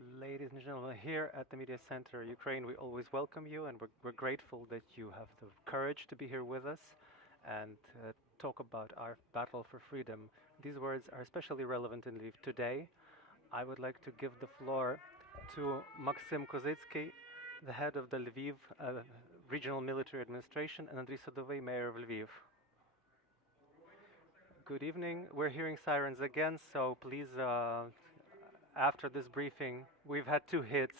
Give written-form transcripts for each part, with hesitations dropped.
Ladies and gentlemen, here at the Media Center Ukraine, we always welcome you, and we're grateful that you have the courage to be here with us and talk about our battle for freedom. These words are especially relevant in Lviv today. I would like to give the floor to Maksym Kozytskyy, the head of the Lviv Regional Military Administration, and Andrii Sadovyi, mayor of Lviv. Good evening. We're hearing sirens again, so please, after this briefing, we've had 2 hits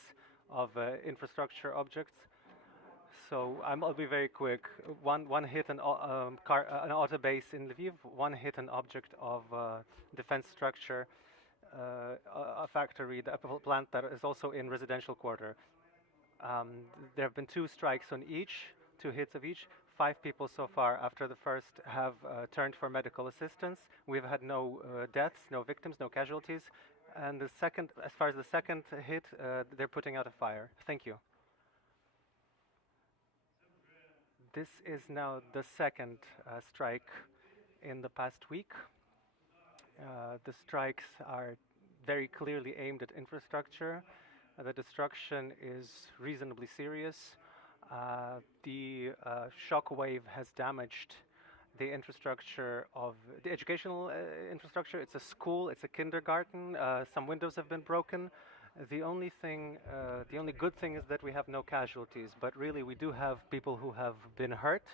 of infrastructure objects. So I'll be very quick. One hit an auto base in Lviv, one hit an object of defense structure, a factory, a plant that is also in residential quarter. There have been 2 strikes on each, 2 hits of each. 5 people so far after the first have turned for medical assistance. We've had no deaths, no victims, no casualties. And the second, as far as the second hit, they're putting out a fire. Thank you. This is now the second strike in the past week. The strikes are very clearly aimed at infrastructure. The destruction is reasonably serious. The shock wave has damaged the infrastructure of the educational infrastructure. It's a school, it's a kindergarten. Some windows have been broken. The only good thing is that we have no casualties, but really we do have people who have been hurt.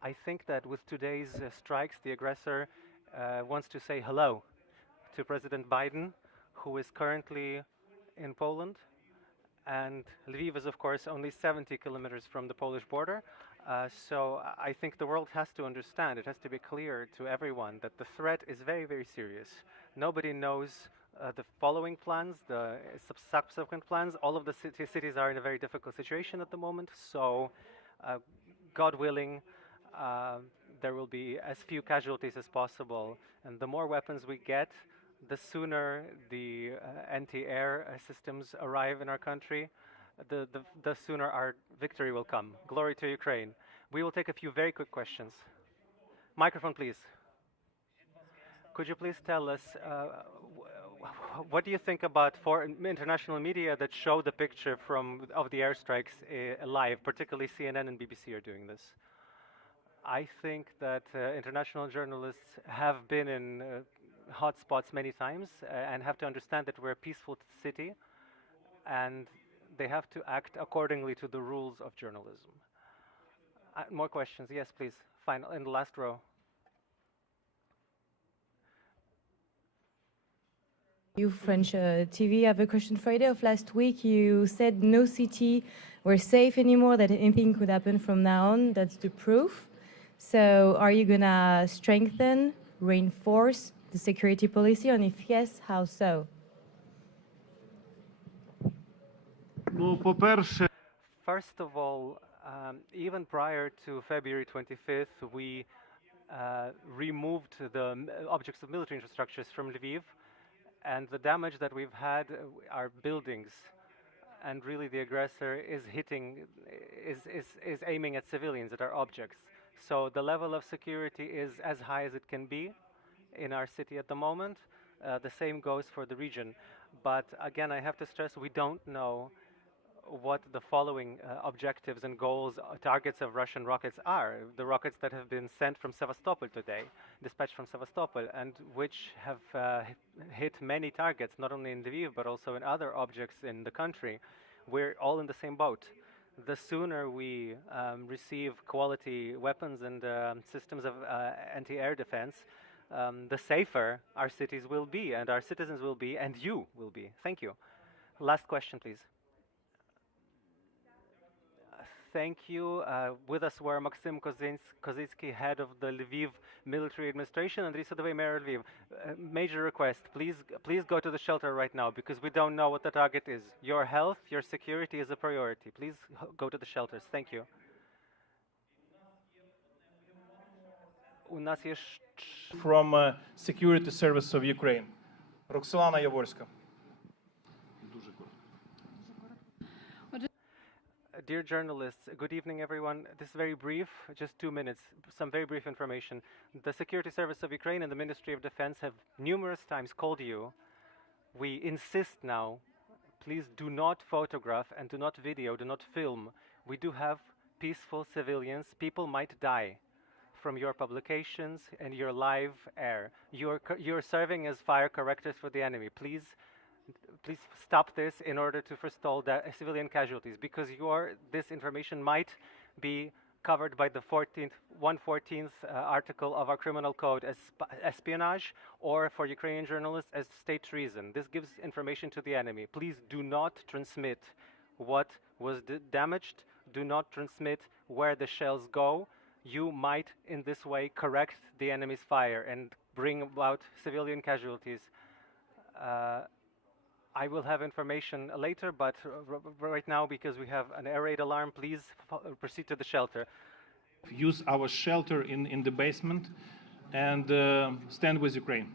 I think that with today's strikes, the aggressor wants to say hello to President Biden, who is currently in Poland. And Lviv is, of course, only 70 kilometers from the Polish border. So I think the world has to understand, it has to be clear to everyone that the threat is very, very serious. Nobody knows the following plans, the subsequent plans. All of the cities are in a very difficult situation at the moment. So God willing, there will be as few casualties as possible. And the more weapons we get, the sooner the anti-air systems arrive in our country, the sooner our victory will come. Glory to Ukraine. We will take a few very quick questions. Microphone, please. Could you please tell us, what do you think about international media that show the picture of the airstrikes live, particularly CNN and BBC are doing this? I think that international journalists have been in hotspots many times and have to understand that we're a peaceful city and they have to act accordingly to the rules of journalism. More questions? Yes, please. Final, in the last row. You French TV, I have a question. Friday of last week, you said no city were safe anymore, that anything could happen from now on. That's the proof. So are you going to strengthen, reinforce the security policy, and if yes, how so? First of all, even prior to February 25th, we removed the objects of military infrastructures from Lviv, and the damage that we've had are buildings, and really the aggressor is aiming at civilians, at our objects. So the level of security is as high as it can be in our city at the moment. The same goes for the region. But again, I have to stress, we don't know what the following objectives and goals, targets of Russian rockets are. The rockets that have been sent from Sevastopol today, dispatched from Sevastopol, and which have hit many targets, not only in Lviv, but also in other objects in the country. We're all in the same boat. The sooner we receive quality weapons and systems of anti-air defense, the safer our cities will be, and our citizens will be, and you will be. Thank you. Last question, please. Thank you. With us were Maksym Kozytskyy, head of the Lviv Military Administration, and Andrii Sadovyi, mayor of Lviv. Major request, please go to the shelter right now, because we don't know what the target is. Your health, your security is a priority. Please go to the shelters. Thank you. From Security Service of Ukraine. Roxolana Yavorska. Dear journalists, good evening, everyone. This is very brief, just 2 minutes, some very brief information. The Security Service of Ukraine and the Ministry of Defense have numerous times called you. We insist now, please do not photograph and do not video, do not film. We do have peaceful civilians. People might die from your publications and your live air. You're serving as fire correctors for the enemy. Please stop this in order to forestall the civilian casualties, because this information might be covered by the 114th article of our criminal code as espionage, or for Ukrainian journalists as state treason. This gives information to the enemy. Please do not transmit what was damaged. Do not transmit where the shells go. You might in this way correct the enemy's fire and bring about civilian casualties. I will have information later, but right now, because we have an air raid alarm, please proceed to the shelter. Use our shelter in the basement and stand with Ukraine.